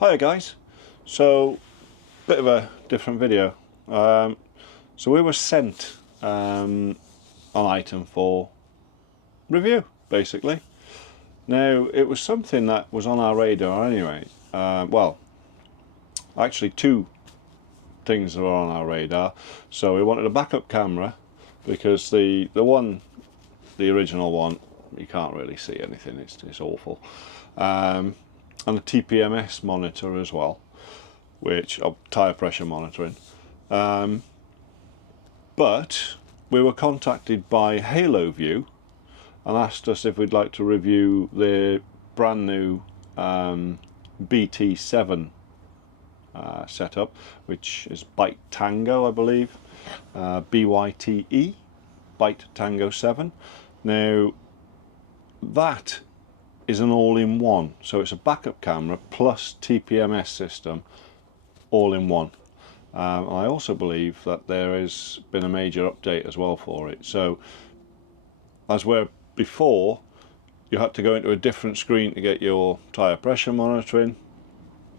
Hiya guys, so bit of a different video. So we were sent an item for review basically. Now it was something that was on our radar anyway. Well, actually two things are on our radar. So we wanted a backup camera because the original one, you can't really see anything, it's awful. And a TPMS monitor as well, which tyre pressure monitoring. But we were contacted by Haloview and asked us if we'd like to review their brand new BT7 setup, which is Byte Tango, I believe, BYTE, Byte Tango 7. Now that is an all-in-one, so it's a backup camera plus TPMS system all in one. I also believe that there has been a major update as well for it. So as where before you had to go into a different screen to get your tyre pressure monitoring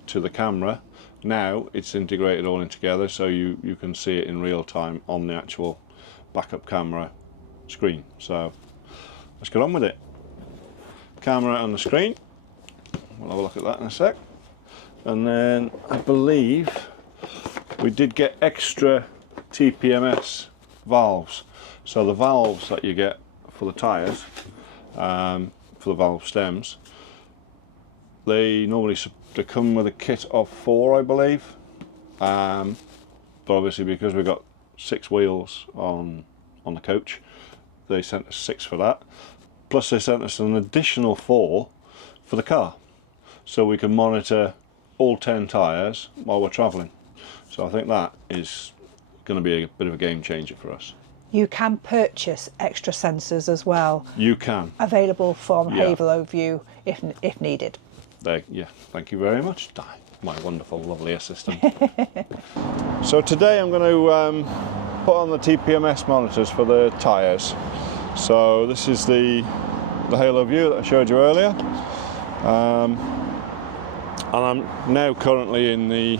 to the camera, now it's integrated all in together, so you can see it in real time on the actual backup camera screen. So let's get on with it. Camera on the screen, we'll have a look at that in a sec. And then I believe we did get extra TPMS valves. So the valves that you get for the tyres, for the valve stems, they normally come with a kit of 4, I believe. But obviously because we've got 6 wheels on the coach, they sent us 6 for that. Plus they sent us an additional 4 for the car, so we can monitor all 10 tyres while we're travelling. So I think that is going to be a bit of a game changer for us. You can purchase extra sensors as well. You can. Available from Haloview if needed. Yeah, thank you very much, Di, my wonderful, lovely assistant. So today I'm going to put on the TPMS monitors for the tyres. So this is the Haloview that I showed you earlier, and I'm now currently in the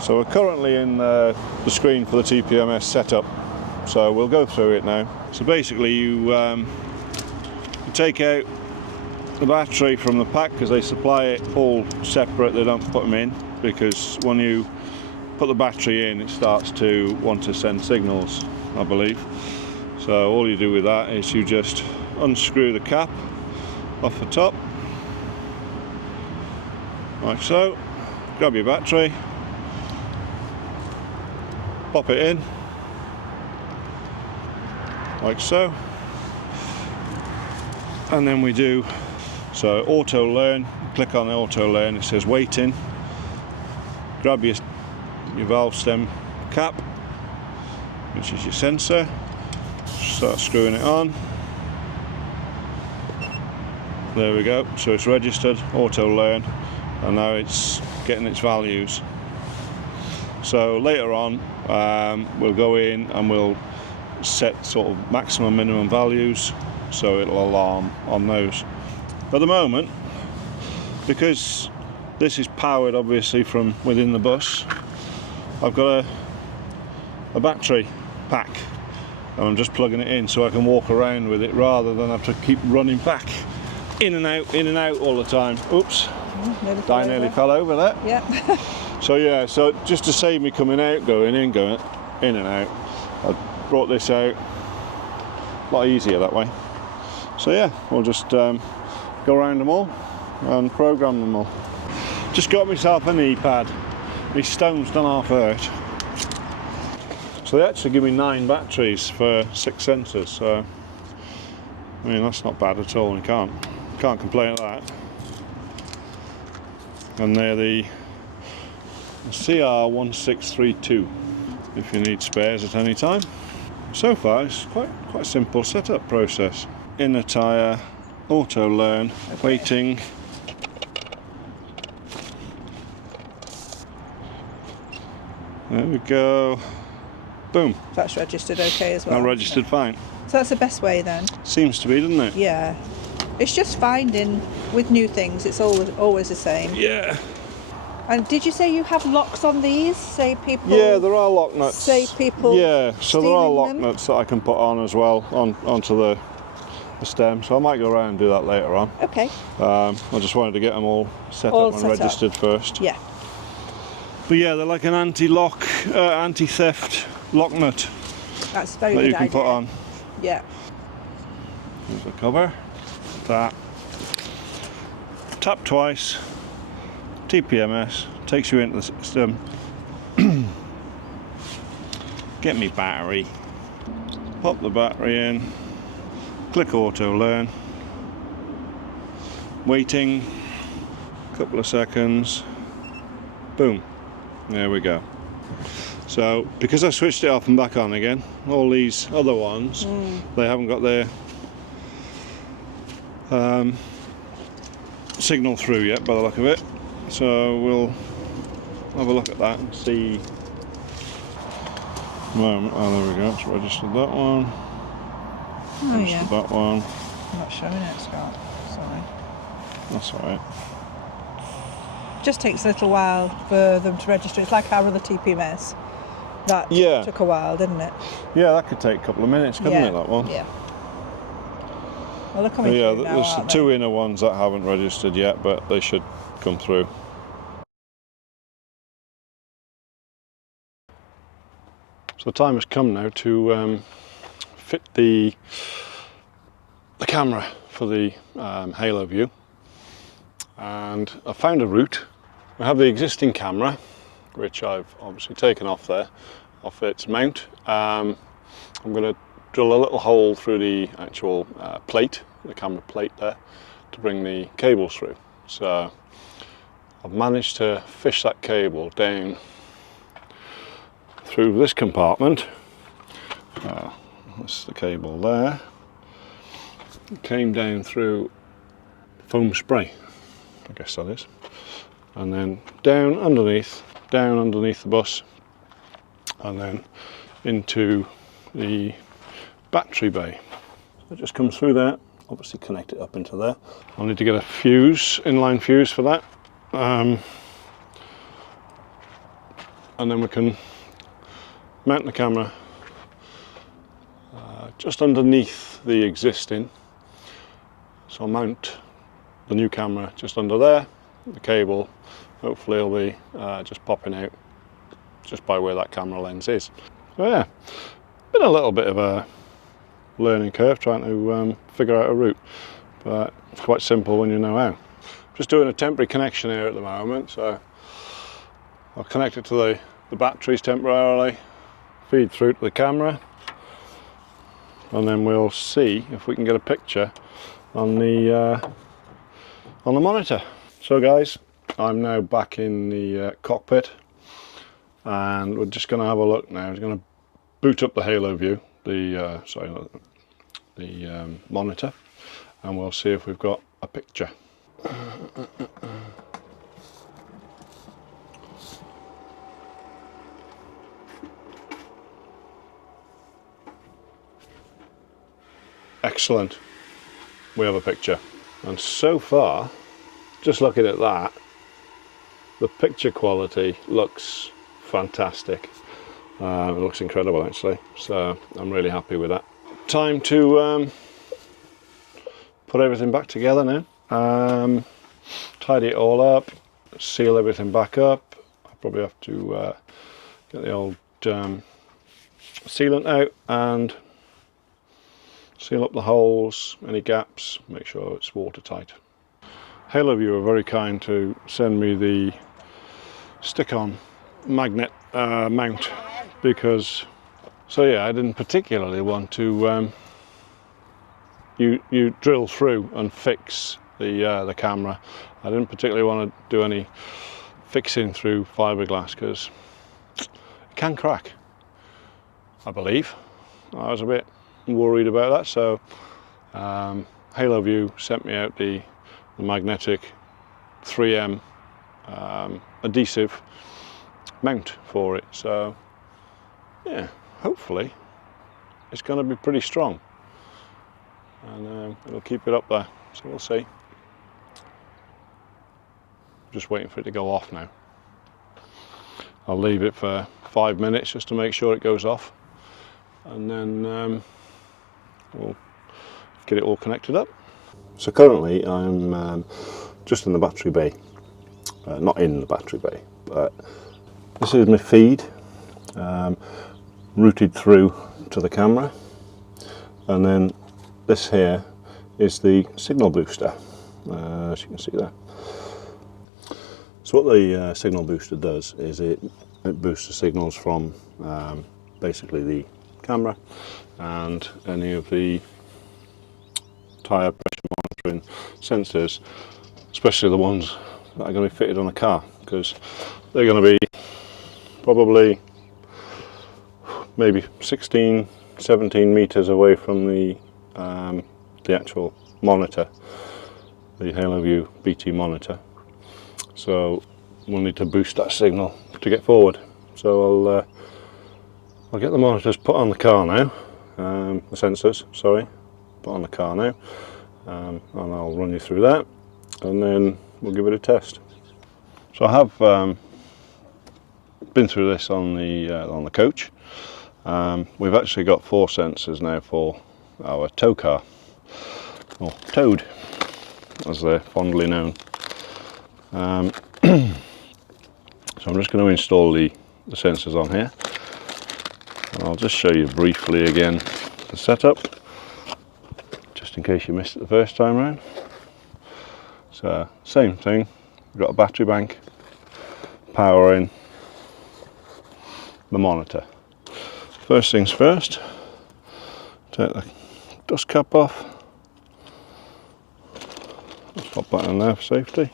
so we're currently in the screen for the TPMS setup, so we'll go through it now. So basically you take out the battery from the pack, because they supply it all separate, they don't put them in, because when you put the battery in it starts to want to send signals, I believe. So all you do with that is you just unscrew the cap off the top, like so, grab your battery, pop it in, like so, and then we do, so auto learn, click on the auto learn, it says waiting, grab your valve stem cap, which is your sensor, start screwing it on. There we go, so it's registered, auto learn, and now it's getting its values. So later on we'll go in and we'll set sort of maximum minimum values, so it'll alarm on those. At the moment, because this is powered obviously from within the bus, I've got a battery pack, and I'm just plugging it in so I can walk around with it rather than have to keep running back in and out all the time. Oops, I nearly fell over there. Yeah. So yeah, so just to save me coming out, going in and out, I brought this out, a lot easier that way. So yeah, we'll just go around them all and program them all. Just got myself a knee pad. My stone's done half hurt. So they actually give me 9 batteries for 6 sensors, so I mean that's not bad at all, you can't complain at that. And they're the CR1632 if you need spares at any time. So far it's quite a simple setup process. Inner tyre, auto learn, waiting. There we go. Boom. That's registered okay as well. That registered fine. So that's the best way then? Seems to be, doesn't it? Yeah. It's just finding with new things, it's always the same. Yeah. And did you say you have locks on these? Say people. Yeah, there are lock nuts. Say people. Yeah, so there are stealing lock them? nuts that I can put on as well onto the stem. So I might go around and do that later on. Okay. I just wanted to get them all set All up and set up. registered first. Yeah. But yeah, they're like an anti-lock, anti-theft lock nut That's a very that good you can idea. put on. Yeah. Here's the cover. That. Tap twice. TPMS. Takes you into the system. Get me battery. Pop the battery in. Click auto learn. Waiting. Couple of seconds. Boom. There we go. So because I switched it off and back on again, all these other ones, they haven't got their signal through yet by the look of it. So we'll have a look at that and see. Oh, there we go. It's registered that one. Oh Registered yeah. that one. I'm not showing it, Scott. Sorry. That's alright. Just takes a little while for them to register. It's like our other TPMS. That Yeah. took a while, didn't it? Yeah, that could take a couple of minutes, couldn't yeah. it, that one? Yeah. Well, they're coming Yeah, through now, there's the aren't two they? inner ones that haven't registered yet, but they should come through. So the time has come now to fit the camera for the Haloview, and I found a route. I have the existing camera, which I've obviously taken off its mount. I'm going to drill a little hole through the actual plate, the camera plate there, to bring the cables through. So I've managed to fish that cable down through this compartment. That's the cable there. It came down through foam spray, I guess that is, and then down underneath the bus, and then into the battery bay. So it just comes through there, obviously connect it up into there. I'll need to get a fuse, inline fuse for that, and then we can mount the camera just underneath the existing. So I'll mount the new camera just under there. The cable hopefully will be just popping out just by where that camera lens is. So yeah, been a little bit of a learning curve trying to figure out a route, but it's quite simple when you know how. Just doing a temporary connection here at the moment, so I'll connect it to the batteries temporarily, feed through to the camera, and then we'll see if we can get a picture on the monitor. So guys, I'm now back in the cockpit, and we're just going to have a look now. We're going to boot up the Haloview, the monitor, and we'll see if we've got a picture. Excellent, we have a picture, and so far, just looking at that, the picture quality looks fantastic. It looks incredible actually, so I'm really happy with that. Time to put everything back together now, tidy it all up, seal everything back up. I'll probably have to get the old sealant out and seal up the holes, any gaps, make sure it's watertight. Haloview are very kind to send me the stick-on magnet mount, because, so yeah, I didn't particularly want to you drill through and fix the camera. I didn't particularly want to do any fixing through fiberglass because it can crack, I believe. I was a bit worried about that, so Haloview sent me out the magnetic 3M adhesive mount for it, so yeah, hopefully it's going to be pretty strong, and it'll keep it up there, so we'll see. just waiting for it to go off now. I'll leave it for 5 minutes just to make sure it goes off, and then we'll get it all connected up. So currently I'm just in the battery bay, not in the battery bay, but this is my feed routed through to the camera, and then this here is the signal booster, as you can see there. So what the signal booster does is it boosts the signals from basically the camera and any of the tyre pressure monitoring sensors, especially the ones that are going to be fitted on a car, because they're going to be probably maybe 16, 17 meters away from the actual monitor, the Haloview BT monitor. So we'll need to boost that signal to get forward. So I'll get the monitors put on the car now, the sensors, sorry, put on the car now, and I'll run you through that, and then we'll give it a test. So I have been through this on the coach. We've actually got 4 sensors now for our tow car, or Toad, as they're fondly known. So I'm just going to install the sensors on here. And I'll just show you briefly again the setup, just in case you missed it the first time around. So same thing, we've got a battery bank powering the monitor. First things first, take the dust cap off. Let's pop that in there for safety,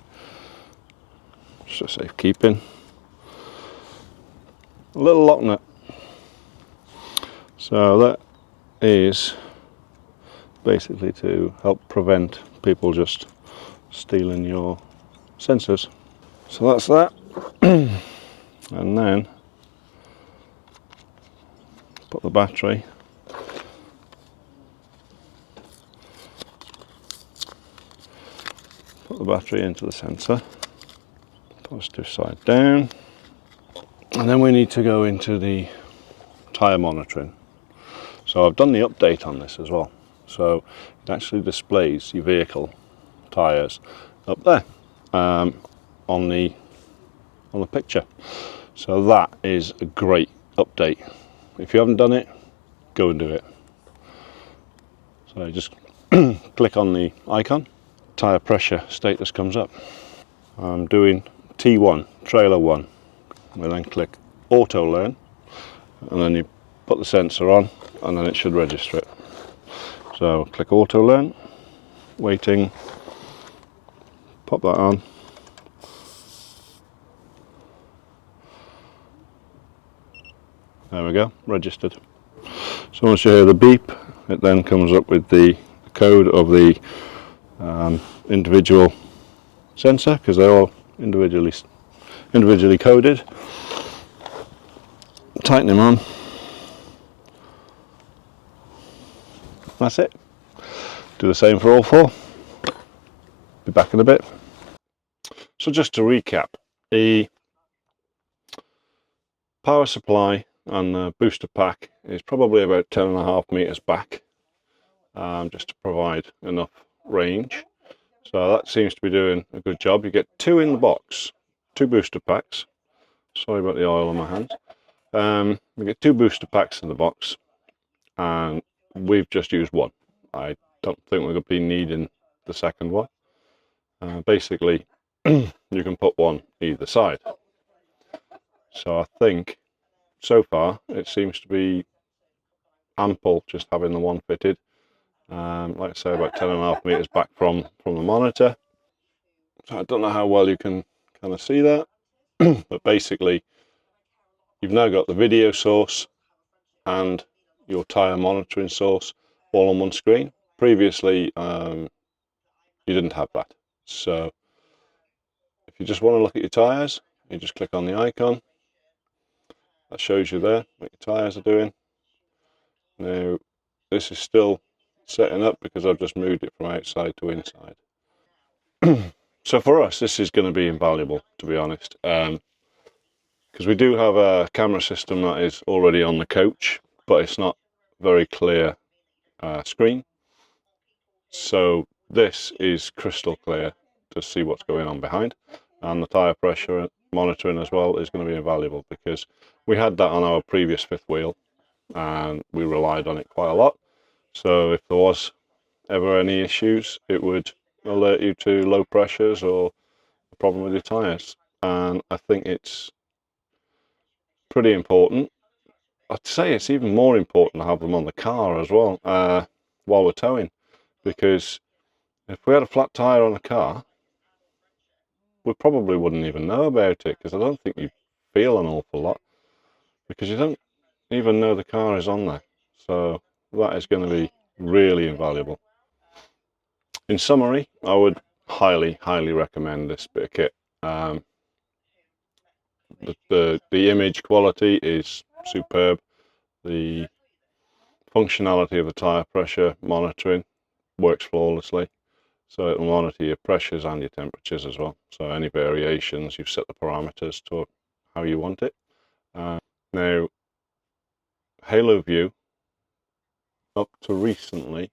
just for safekeeping. A little lock nut. So that is basically to help prevent people just stealing your sensors. So that's that. And then put the battery into the sensor, positive side down, and then we need to go into the tyre monitoring. So I've done the update on this as well, so it actually displays your vehicle tyres up there on the picture. So that is a great update. If you haven't done it, go and do it. So just click on the icon, tyre pressure status comes up. I'm doing T1, trailer 1. We then click auto learn, and then you put the sensor on, and then it should register it. So click auto learn, waiting, pop that on. There we go, registered. So once you hear the beep, it then comes up with the code of the individual sensor, because they're all individually coded. Tighten them on. That's it. Do the same for all 4. Be back in a bit. So just to recap, the power supply and the booster pack is probably about 10.5 meters back, just to provide enough range. So that seems to be doing a good job. You get 2 in the box, 2 booster packs. Sorry about the oil on my hands. We get 2 booster packs in the box, and we've just used 1. I don't think we're going to be needing the second one. Basically, you can put 1 either side. So I think so far it seems to be ample just having the 1 fitted. Like I say, about 10.5 meters back from the monitor. So I don't know how well you can kind of see that, but basically you've now got the video source and your tyre monitoring source all on one screen. Previously you didn't have that. So if you just want to look at your tyres, you just click on the icon. That shows you there what your tyres are doing. Now this is still setting up because I've just moved it from outside to inside. So for us, this is going to be invaluable, to be honest, because we do have a camera system that is already on the coach, but it's not very clear screen. So this is crystal clear to see what's going on behind, and the tyre pressure monitoring as well is going to be invaluable, because we had that on our previous fifth wheel and we relied on it quite a lot. So if there was ever any issues, it would alert you to low pressures or a problem with your tyres. And I think it's pretty important. I'd say it's even more important to have them on the car as well, while we're towing, because if we had a flat tyre on a car, we probably wouldn't even know about it, because I don't think you feel an awful lot, because you don't even know the car is on there. So that is going to be really invaluable. In summary, I would highly recommend this bit of kit. The image quality is superb. The functionality of the tyre pressure monitoring works flawlessly. So it will monitor your pressures and your temperatures as well. So any variations, you've set the parameters to how you want it. Now, Haloview, up to recently,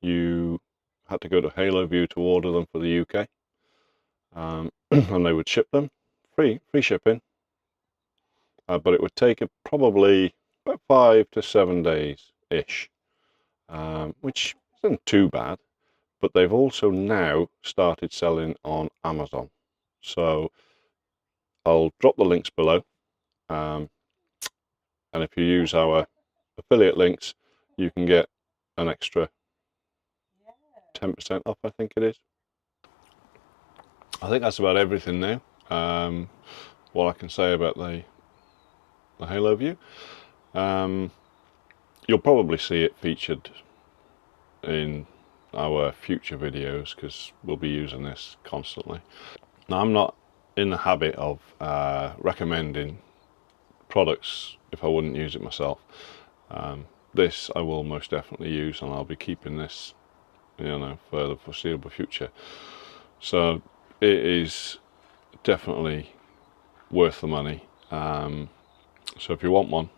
you had to go to Haloview to order them for the UK, and they would ship them free shipping, but it would take probably about 5 to 7 days ish, which isn't too bad. But they've also now started selling on Amazon, so I'll drop the links below, and if you use our affiliate links, you can get an extra 10% off, I think it is. I think that's about everything now. What I can say about the Haloview. You'll probably see it featured in our future videos, because we'll be using this constantly. Now, I'm not in the habit of recommending products if I wouldn't use it myself. This I will most definitely use, and I'll be keeping this, for the foreseeable future. So it is definitely worth the money. So if you want one,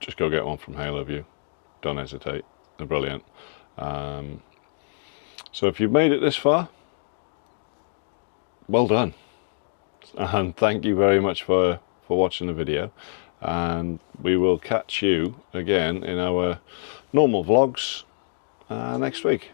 just go get one from Haloview. Don't hesitate, they're brilliant. So if you've made it this far, well done, and thank you very much for watching the video, and we will catch you again in our normal vlogs next week.